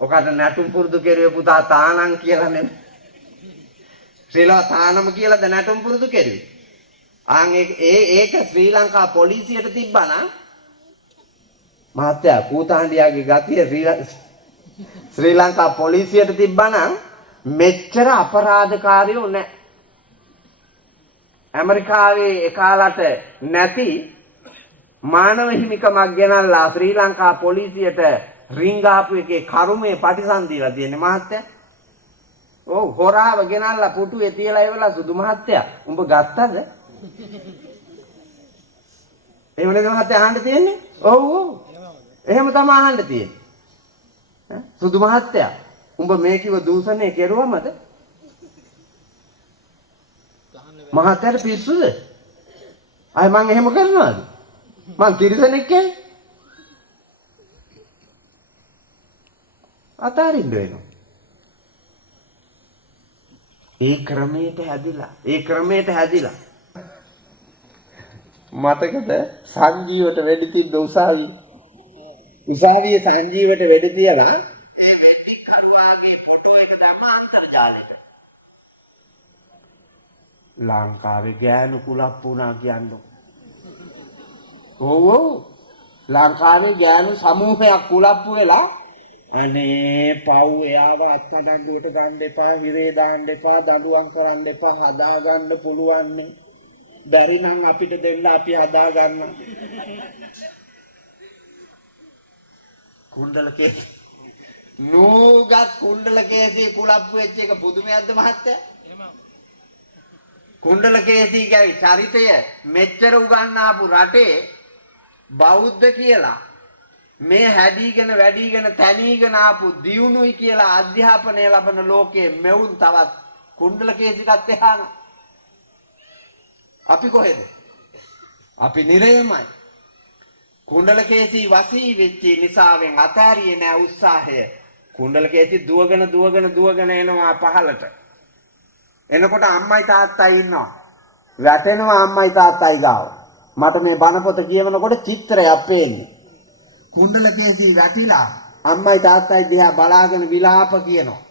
ඔකට නැටුම් පුරුදු කෙරුවේ පුතා තානම් කියලා නෙමෙයි. ශ්‍රීලා තානම කියලාද නැටුම් පුරුදු කෙරුවේ. ඒක ශ්‍රී ලංකා පොලිසියට තිබ්බනම් මහත්තයා කූතාණ්ඩියාගේ ගතිය ශ්‍රී ලංකා පොලිසියට තිබ්බනම් මෙච්චර අපරාධකාරයෝ නැහැ. ඇමරිකාවේ එකාලට නැති මානව හිමිකමක් ගෙනල්ලා ශ්‍රී ලංකා පොලිසියට රින්ගාපු එකේ කරුමේ ප්‍රතිසන්දිලා තියෙන්නේ මහත්තයා. ඔව් හොරාව ගෙනල්ලා පුටුවේ තියලා ඉවලා සුදු මහත්තයා උඹ ගත්තද? එහෙම නේද මහත්තයා අහන්න තියෙන්නේ? ඔව් ඔව්. එහෙම තමයි අහන්න තියෙන්නේ. සුදු මහත්තයා උඹ මේ කිව්ව දූෂණය කෙරුවමද? මහත්තයාට පිස්සුද? අය මං එහෙම කරනවද? මං තිරිසනෙක් කියන්නේ. අතාරින්න වෙනවා. ඒ ක්‍රමයට හැදිලා මතකද සංජීවට වෙඩි තිබ්බ උසාවියේ සංජීවට වෙඩි තියලා ඒ වෙඩි කරුවාගේ ෆොටෝ එක තමයි අන්තර්ජාලයට. ලංකාවේ ගෑනු කුලප්පු වුණා කියන්නේ. ඔව් ලංකාවේ ගෑනු සමූහයක් කුලප්පු වෙලා අනේ පව් එයාව අත්අඩංගුවට ගන්න එපා, හිරේ දාන්න එපා, දඬුවම් කරන්න එපා, හදා ගන්න පුළුවන් නේ. බැරි නම් අපිට දෙන්න අපි හදා ගන්න. කුණ්ඩලකේ නූගත් කුණ්ඩලකේසී කුලප්පු වෙච්ච එක පුදුමයක්ද මහත්තයා? කුණ්ඩලකේසීගේ චරිතය මෙච්චර උගන්නාපු රටේ බෞද්ධ කියලා මේ හැදීගෙන වැඩිගෙන තැනීගෙන ආපු දියුණුයි කියලා අධ්‍යාපනය ලබන ලෝකයේ මෙවුන් තවත් කුණ්ඩලකේසිකත් එහාන. අපි කොහෙද? අපි නිරයමයි. කුණ්ඩලකේසී වසී වෙච්ච නිසාවෙන් අතාරියේ නෑ උත්සාහය. කුණ්ඩලකේසී දුවගෙන එනවා පහලට. එනකොට අම්මයි තාත්තයි ඉන්නවා. වැටෙනවා අම්මයි තාත්තයි ගාව. මට මේ බණ පොත කියවනකොට චිත්‍රයක් පේන්නේ. කුණ්ඩලකේසී වැටිලා අම්මයි තාත්තයි දිහා බලාගෙන විලාප කියනවා.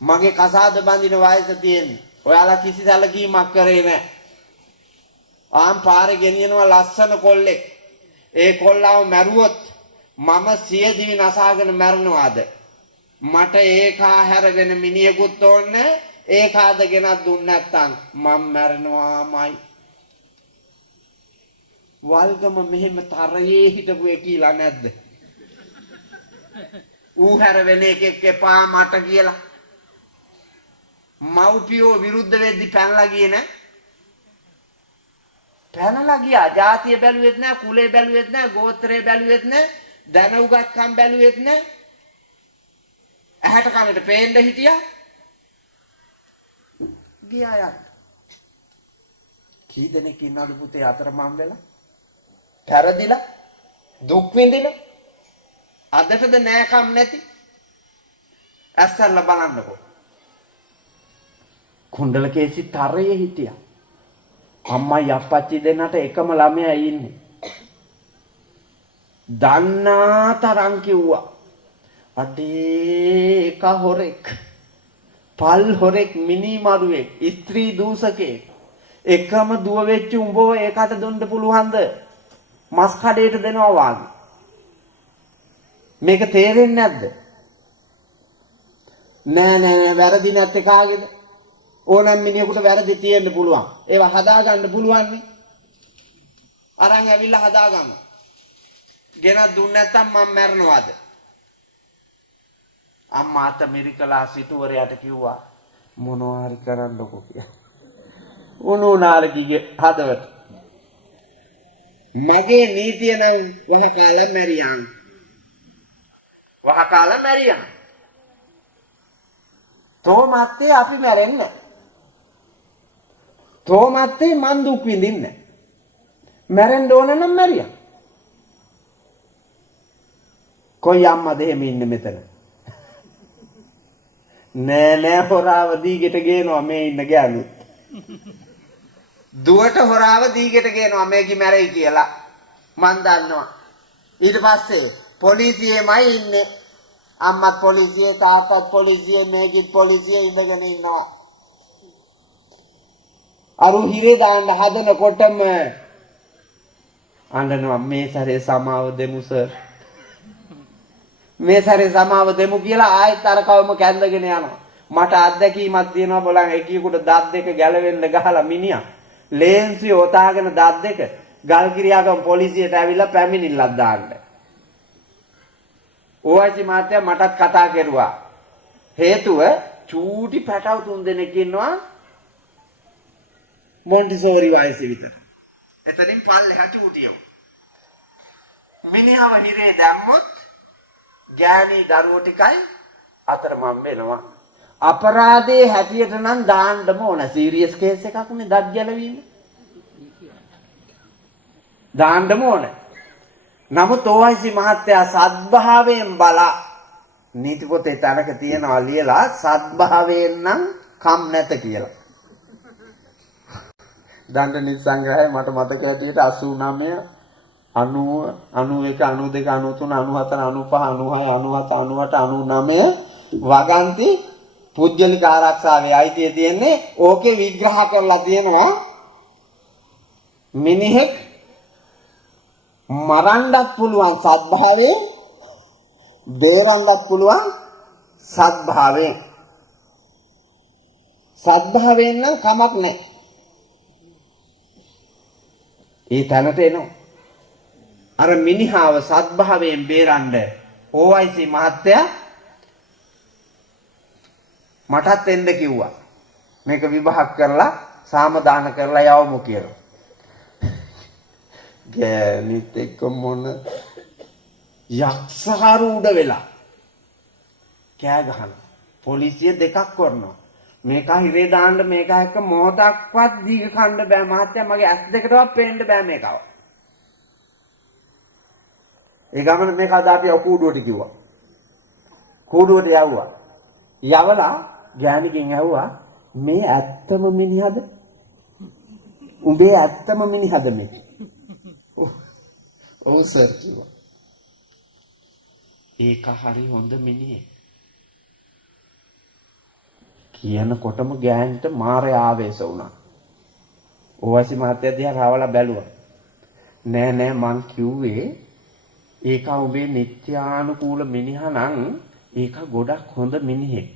මගේ කසාද බඳින වයස තියෙන්නේ. ඔයාලා කිසි සැලකීමක් කරේ නැහැ. ආම් පාරේ ගෙනියනවා ලස්සන කොල්ලෙක්. ඒ කොල්ලාව මැරුවොත් මම සියදිවි නසාගෙන මැරෙනවාද? මට ඒකා හැරගෙන මිනිහෙකුත් ඕනේ. ඒකාද ගෙනත් දුන්න නැත්තම් මම මැරෙනවාමයි. වල්ගම මෙහෙම තරයේ හිටපු එකීලා නැද්ද? ඌ හැරවෙන එකෙක් එපා මට කියලා. මව්පියෝ විරුද්ධ වෙද්දි පැනලා ගියේ නෑ. පැනලා ගියා. ජාතිය බැලුවෙත් නෑ, කුලේ බැලුවෙත් නෑ, ගෝත්‍රය බැලුවෙත් නෑ, දැන උගත්කම් බැලුවෙත් නෑ. ඇහැට කනට පේන්න හිටියා. ගියා යක්. කී දෙනෙක් ඉන්නවද පුතේ අතරමං වෙලා? පෙරදිලා, දුක් විඳිලා, අදටද නෑකම් නැති. ඇස්සල්ලා බලන්නකෝ. කුණ්ඩලකේසී තරයේ හිටියා. අම්මයි අප්පච්චි දෙන්නට එකම ළමයා ඉන්නේ. දන්නා තරම් කිව්වා. අඩේ එක හොරෙක්, පල් හොරෙක්, මිනි මරුවෙක්, ස්ත්‍රී දූෂකෙක් එකම දුව වෙච්ච උඹව ඒකට දෙන්න පුළුවන්ද? මස් කඩේට දෙනවා වාගේ. මේක තේරෙන්නේ නැද්ද? නෑ වැරදි නැත්තේ කාගේද? ඕනෑම මිනිහෙකුට වැරදි තියෙන්න පුළුවන්. ඒවා හදාගන්න පුළුවන් නේ. අරන් ඇවිල්ලා හදාගන්න. ගෙනත් දුන්න නැත්තම් මම මැරෙනවද? අම්මා අත මිරිකලා සිටුවරයාට කිව්වා මොනවා හරි කරන්නකෝ කියලා. උණුනාලකිගේ හදවත. මගේ නීතිය නම් වහකාලා මැරියන්. තෝමත්තේ අපි මැරෙන්න. තෝමත්තේ මන් දුක් විඳින්න. මැරෙන්න ඕන නම් මැරියන්. කොයි අම්මද එහෙම ඉන්නේ මෙතන? නෑ හොරාව දීගෙට ගේනවා මේ ඉන්න ගෑනු. දුවට හොරාව දීගෙට ගේනවා මේකි මැරෙයි කියලා. මන් දන්නවා. ඊට පස්සේ පොලිසියේමයි ඉන්නේ. අම්මත් පොලිසියේ තාත්තත් පොලිසියේ මේකිත් පොලිසියේ ඉඳගෙන ඉන්නවා. අරු හිරේ දාන්න හදනකොටම අඬනවා මේ සැරේ සමාව දෙමු සර්. මේ සැරේ සමාව දෙමු කියලා ආයෙත් අර කවම කැඳගෙන යනවා. මට අත්දැකීමක් තියෙනවා බලන්න එකීකට දත් දෙක ගැලවෙන්න ගහලා මිනිහා ලේන්සිය ඔතාගෙන දත් දෙක ගල්කිරියාගම පොලිසියට ඇවිල්ලා පැමිණිල්ලක් දාන්න. ඕයිසි මාත්‍යා මටත් කතා කරුවා. හේතුව චූටි පැටව 3 දෙනෙක් ඉන්නවා මොන්ටිසෝරි වයසේ විතර. එතනින් පල්ලෙහා චූටියෝ. මිනිහව හිරේ දැම්මොත් ගෑණි දරුවෝ ටිකයි අතරමං වෙනවා. අපරාධේ හැටියට නම් දාන්නම ඕන. සීරියස් කේස් එකක් නේ දත් ගැලවීම. දාන්නම ඕන. නමුත් ඕයිසි මහත්තයා සද්භාවයෙන් බලා නීති පොතේ තැනක තියනවා ලියලා සද්භාවයෙන් නම් කම් නැත කියලා. දණ්ඩ නීති සංග්‍රහය මට මතක ඇටියට 89 90 91 92 93 94 95 96 97 98 99 වගන්ති පුද්ගලික ආරක්ෂාවේ අයිතිය තියෙන්නේ. ඕකේ විග්‍රහ කරලා තියෙනවා මිනිහෙක් මරන්නත් පුළුවන් සද්භාවයෙන් බේරන්නත් පුළුවන් සද්භාවයෙන්. සද්භාවයෙන් නම් කමක් නැහැ. ඒ තැනට එනවා. අර මිනිහාව සද්භාවයෙන් බේරන්න ඕයිසි මහත්තයා මටත් එන්න කිව්වා. මේක විභාග කරලා සාමදාන කරලා යවමු කියලා. ගෑනිත් එක්ක මොන යක්ෂහරු උඩ වෙලා කෑ ගහන පොලිසිය දෙකක් කරනවා. මේක හිරේ දාන්න මේක එක්ක මොහොතක්වත් දීග කන්න බෑ මහත්තයා. මගේ ඇස් දෙකටවත් පේන්න බෑ මේකව. ඒ ගමන මේක අද අපි කූඩුවට කිව්වා. කූඩුවට යවුවා. යවලා ගෑණිකින් ඇහුවා මේ ඇත්තම මිනිහද? උඹේ ඇත්තම මිනිහද මේ? ඔව් සර් කිව්වා. ඒක හරි හොඳ මිනිහෙක්. කියනකොටම ගෑන්ට මාරේ ආවේශ වුණා. ඕවැසි මහත්තයා දිහා රාවලා බැලුවා. නෑ නෑ මං කිව්වේ ඒක උඹේ නිත්‍යානුකූල මිනිහා නම් ඒක ගොඩක් හොඳ මිනිහෙක්.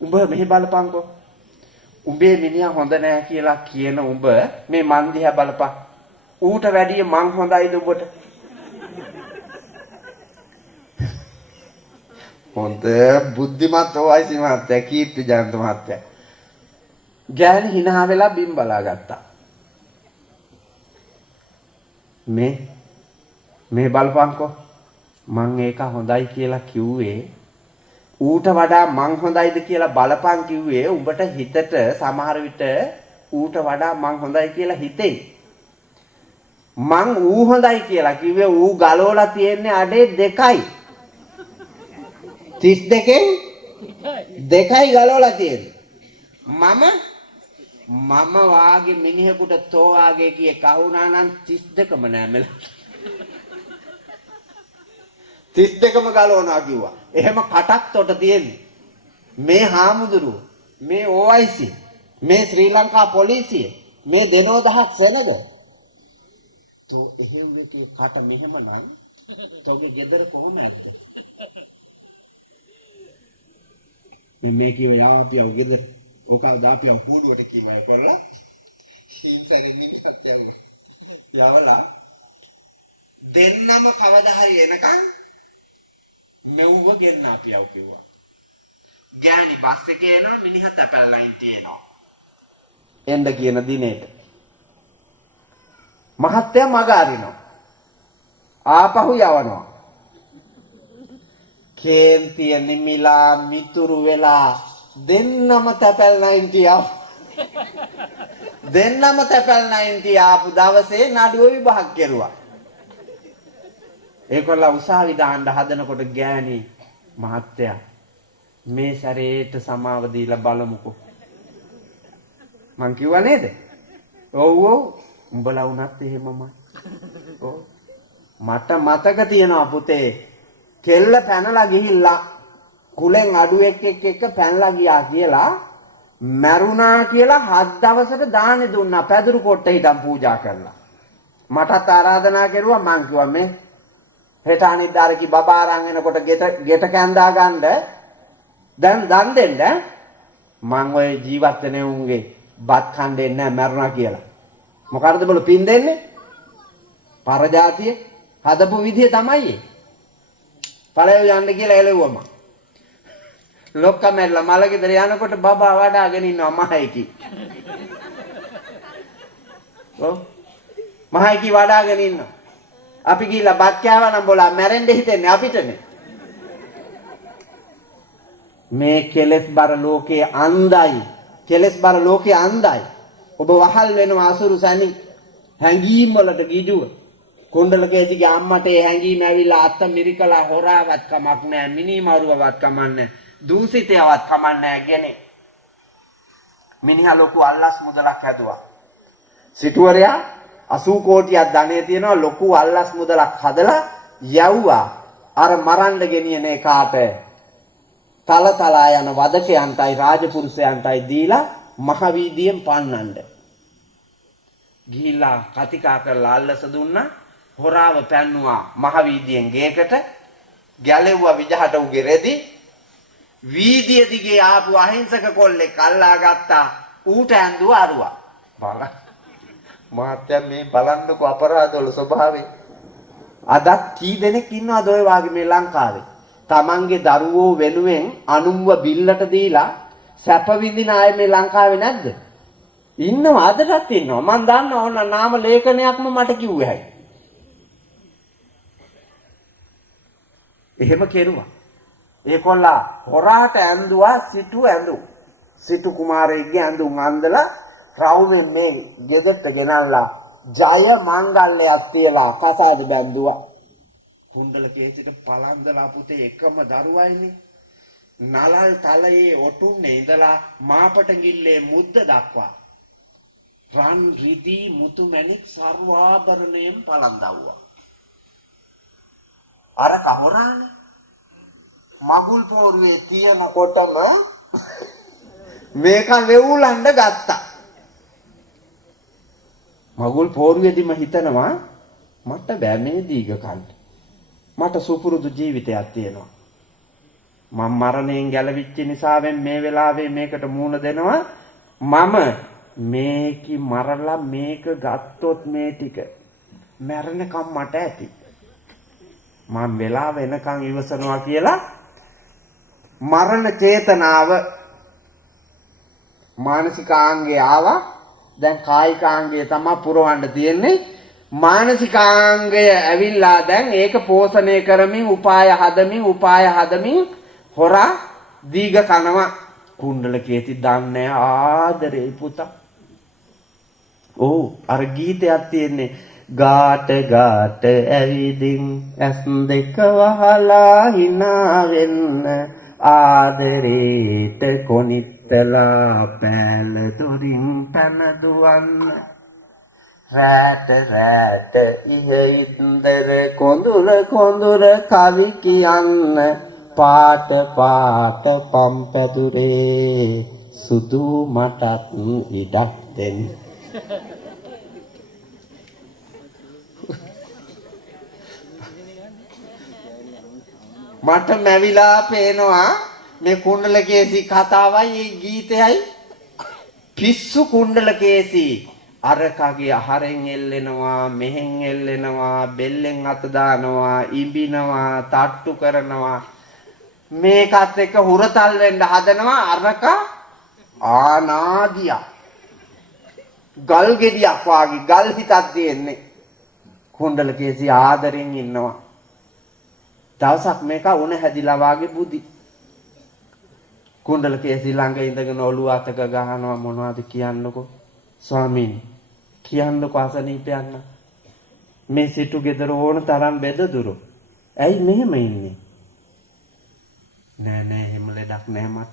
උඹ මෙහෙ බලපන්කෝ. උඹේ මිනිහා හොඳ නෑ කියලා කියන උඹ මේ මන් දිහා බලපන්. ඌට වැඩිය මං හොඳයිද උඹට? හොඳ බුද්ධිමත් ඕයිසි මහත්තයා කීර්ති ජයන්ත මහත්තයා. ගෑණි hina වෙලා බිම් බලා ගත්තා. මේ බලපන්කෝ මං ඒක හොඳයි කියලා කිව්වේ ඌට වඩා මං හොඳයිද කියලා බලපන් කිව්වේ උඹට හිතට සමහර විට ඌට වඩා මං හොඳයි කියලා හිතෙයි. මං ඌ හොඳයි කියලා කිව්වේ ඌ ගලවලා තියෙන්නේ අඩේ 2යි. 32න් 2යි ගලවලා තියෙන්නේ. මම වාගේ මිනිහෙකුට තෝ වාගේ කියේ කවුනා නම් 32ම නෑ මෙල. 32ම ගලවනවා කිව්වා. එහෙම කටක් තොට තියෙන්නේ. මේ හාමුදුරුව, මේ ඕයිසි, මේ ශ්‍රී ලංකා පොලිසිය, මේ දෙනෝ දහක් සෙනග. තෝ එහෙම එකේ කට මෙහෙම නම් තෝගේ ගෙදර කොහොමද? මේ කිව්ව යාපියව ගෙදර. ඔකව දාපියව කූඩුවට කිව්වා කරලා. සීන්සරෙන් මිනිහත් යවලා දෙන්නම කවදා හරි එනකන් මෙව්ව ගෙන්න අපියව කිව්වා. ගෑණි බස් එකේ එනවා මිනිහ තැපැල් ලයින් තියෙනවා. එන්න කියන දිනේට. මහත්තයා මග අරිනවා. ආපහු යවනවා. කේන්තිය නිමිලා මිතුරු වෙලා දෙන්නම තැපැල් ලයින් තියා. දෙන්නම තැපැල් ලයින් තියාපු දවසේ නඩුව විභාග කෙරුවා. ඒකොල්ල උසාවි දාන්න හදනකොට ගෑණි මහත්තයා මේ සැරේට සමාව දීලා බලමුකෝ. මං කිව්වා නේද? ඔව් ඔව් උඹලා වුණත් එහෙමමයි. ඔව් මට මතක තියෙනවා පුතේ කෙල්ල පැනලා ගිහිල්ලා කුලෙන් අඩුවෙක් එක්ක පැනලා ගියා කියලා මරුණා කියලා 7 දවසට දානේ දුන්නා පැදුරු කොට්ට හිටන් පූජා කරලා. මටත් ආරාධනා කරුවා මං කිව්වා මේ හෙට අනිද්දාරකි බබා අරන් එනකොට ගෙට කැන්දා ගන්න දැන් දන් දෙන්න මං ඔය ජීවත් වෙන උන්ගේ බත් කණ්ඩේ නැහැ මරුණා කියලා. මොකටද බල පින් දෙන්නේ? පරජාතිය හදපු විදිය තමයි ඒ. පළවෙනි යන්න කියලා එළෙව්වම. ලොක්කා මැරලා මලගෙදර යනකොට බබා වඩාගෙන ඉන්නවා මහයිකි. ඔව්. මහයිකි වඩාගෙන ඉන්නවා. අපි ගිහිල්ලා බත් කෑවා නම් බෝලා මැරෙන්න හිතෙන්නේ අපිටනේ. මේ කෙලස් බර ලෝකයේ අන්ධයි. කෙලස් බර ලෝකයේ අන්ධයි. ඔබ වහල් වෙනවා අසුරු සැනි හැංගීම් වලට ගිජුව. කුණ්ඩලකේසිගේ අම්මට ඒ හැංගීම ඇවිල්ලා අත්ත මිරිකලා හොරාවත් කමක් නැහැ මිනිමරුවවත් කමක් නැහැ දූසිතයවත් කමක් නැහැ ගෙනේ. මිනිහා ලොකු අල්ලස් මුදලක් හැදුවා. සිටුවරයා 80 කෝටියක් ධනෙ තියනවා ලොකු අල්ලස් මුදලක් හදලා යවුවා අර මරන්න ගෙනියන එකාට තලතලා යන වදකයන්ටයි රාජපුරුෂයන්ටයි දීලා මහ වීදියෙන් පන්නන්න. ගිහිල්ලා කතිකා කරලා අල්ලස දුන්නා හොරාව පැන්නුවා මහ වීදියෙන් ගේකට ගැලෙව්වා විජහට උගේ රෙදි වීදිය දිගේ ආපු අහිංසක කොල්ලෙක් අල්ලා ගත්තා ඌට ඇඳුවා අරුවා බලන්න මාත්‍යා මේ බලන්නකෝ අපරාධවල ස්වභාවය අද කී දෙනෙක් ඉන්නවද ඔය වාගේ මේ ලංකාවේ තමන්ගේ දරුවෝ වෙනුවෙන් අනුන්ව බිල්ලට දීලා සැප විඳින අය මේ ලංකාවේ නැද්ද ඉන්නවා අදටත් ඉන්නවා මම දන්නවා ඕන නාම ලේඛනයක්ම මට කිව්වේ හැයි එහෙම කෙරුවා ඒකොල්ලා හොරාට ඇඳුවා සිටු ඇඳු සිටු කුමාරයෙක්ගේ ඇඳුම් අඳලා රවුමෙන් මේ ගෙදරට ගෙනල්ලා ජය මංගල්‍යයක් තියලා කසාද බැඳුවා කුණ්ඩලකේසිට පලන්දලා පුතේ එකම දරුවයිනේ නලල් තලයේ ඔටුන්නේ ඉඳලා මාපටගිල්ලේ මුද්ද දක්වා රන් රිදී මුතු මැණික් සර්වාභරණයෙන් පලන්දවුවා අර කහොරානේ මගුල් පෝරුවේ තියනකොටම මේක වෙවුලන්න ගත්තා මගුල් පෝරුවේදීම හිතනවා මට බෑ මේ දීග කන්න මට සුපුරුදු ජීවිතයක් තියෙනවා මම මරණයෙන් ගැලවිච්ච නිසාවෙන් මේ වෙලාවේ මේකට මූණ දෙනවා මම මේකි මරලා මේක ගත්තොත් මේ ටික මැරෙනකම් මට ඇති මම වෙලාව එනකන් ඉවසනවා කියලා මරණ චේතනාව මානසිකාංගය ආවා දැන් කායිකාංගය තමයි පුරවන්න තියෙන්නේ මානසිකාංගය ඇවිල්ලා දැන් ඒක පෝෂණය කරමින් උපාය හදමින් හොරා දීග කනවා කුණ්ඩලකේති දන්නේ ආදරේ පුතා ඔව් අර ගීතයක් තියෙන්නේ ගාට ගාට ඇවිදින් ඇස් දෙක වහලා hina වෙන්න ආදරේට කොනිත්තලා පෑල දොරින් පැන දුවන්න රැට රැට ඉහින්දර කොඳුර කොඳුර කවි කියන්න පාට පාට පම්පැදුරේ සුදු මටත් ඉඩක් දෙන්න මට මැවිලා පේනවා මේ කුණ්ඩලකේසි කතාවයි මේ ගීතයයි පිස්සු කුණ්ඩලකේසි අරකගේ අහරෙන් එල්ලෙනවා මෙහෙන් එල්ලෙනවා බෙල්ලෙන් අත දානවා ඉඹිනවා තට්ටු කරනවා මේකත් එක්ක හුරතල් වෙන්න හදනවා අරක ආනාදියා ගල් ගෙඩියක් වාගේ ගල් හිතක් තියෙන්නේ කුණ්ඩලකේසි ආදරෙන් ඉන්නවා දවසක් මේක උණ හැදිලා වාගේ බුදි කුණ්ඩලකේසි ළඟ ඉඳගෙන ඔළුව අතක ගහනවා මොනවද කියන්නකෝ ස්වාමීනි කියන්නකෝ අසනීපයන්න මේ සිටු ගෙදර ඕන තරම් බෙදදුරු ඇයි මෙහෙම ඉන්නේ නෑ නෑ එහෙම ලෙඩක් නෑ මට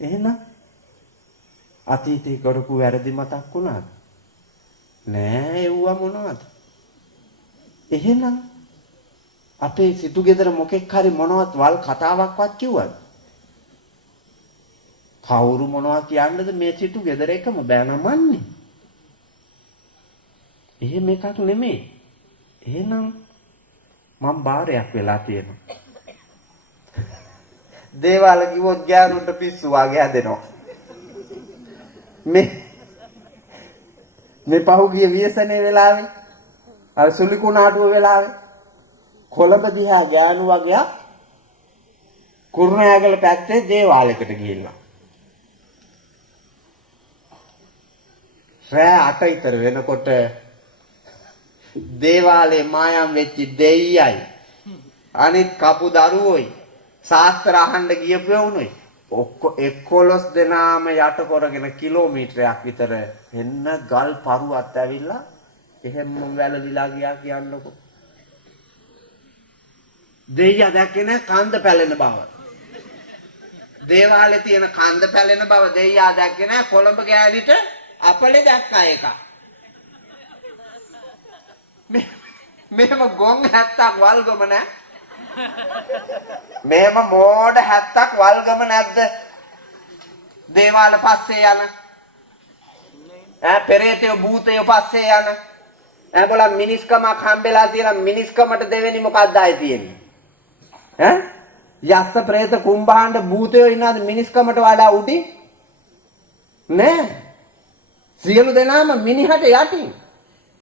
එහෙනම් අතීතේ කරපු වැරදි මතක් වුණාද නෑ එව්වා මොනවද එහෙනම් අපේ සිටු ගෙදර මොකෙක් හරි මොනවත් වල් කතාවක්වත් කිව්වද? කවුරු මොනවා කියන්නද මේ සිටු ගෙදර එකම බෑ නමන්නේ. එහෙම එකක් නෙමෙයි. එහෙනම් මම බාරයක් වෙලා තියෙනවා. දේවාල කිව්වොත් ගෑනුන්ට පිස්සු වගේ හැදෙනවා. මේ පහුගිය ව්‍යසනේ වෙලාවේ අර සුලි කුණාටුව වෙලාවේ කොළඹ දිහා ගෑනු වගේ කුරුණෑගල පැත්තේ දේවාලයකට ගිහිල්ලා. රෑ 8 විතර වෙනකොට දේවාලේ මායම් වෙච්ච දෙයියයි අනිත් කපු දරුවෝයි ශාස්ත්‍ර අහන්න ගියපු වුණොයි 11 දෙනාම යට කරගෙන කිලෝමීටරයක් විතර එන්න ගල් පරුවත් ඇවිල්ලා එහෙම වැළලිලා ගියා කියන්නකො. දෙයියා දැක්කේ නෑ කන්ද පැලෙන බව. දේවාලේ තියෙන කන්ද පැලෙන බව දෙයියා දැක්කේ නෑ. කොළඹ ගෑනිට අපලේ දැක්කා ඒක. මෙහෙම ගොන් 70ක් වල්ගම නෑ. මෙහෙම මෝඩ 70ක් වල්ගම නැද්ද? දේවාල පස්සේ යන පෙරේතය භූතය පස්සේ යන බලන්න මිනිස්කමක් හම්බෙලා තියෙන මිනිස්කමට දෙවෙනි මොකක්ද ආයේ තියෙන්නේ? යස්ස ප්‍රේත කුම්භාණ්ඩ භූතයෝ ඉන්නවද මිනිස්කමට වඩා උඩින්? නෑ. සියලු දෙනාම මිනිහට යටින්.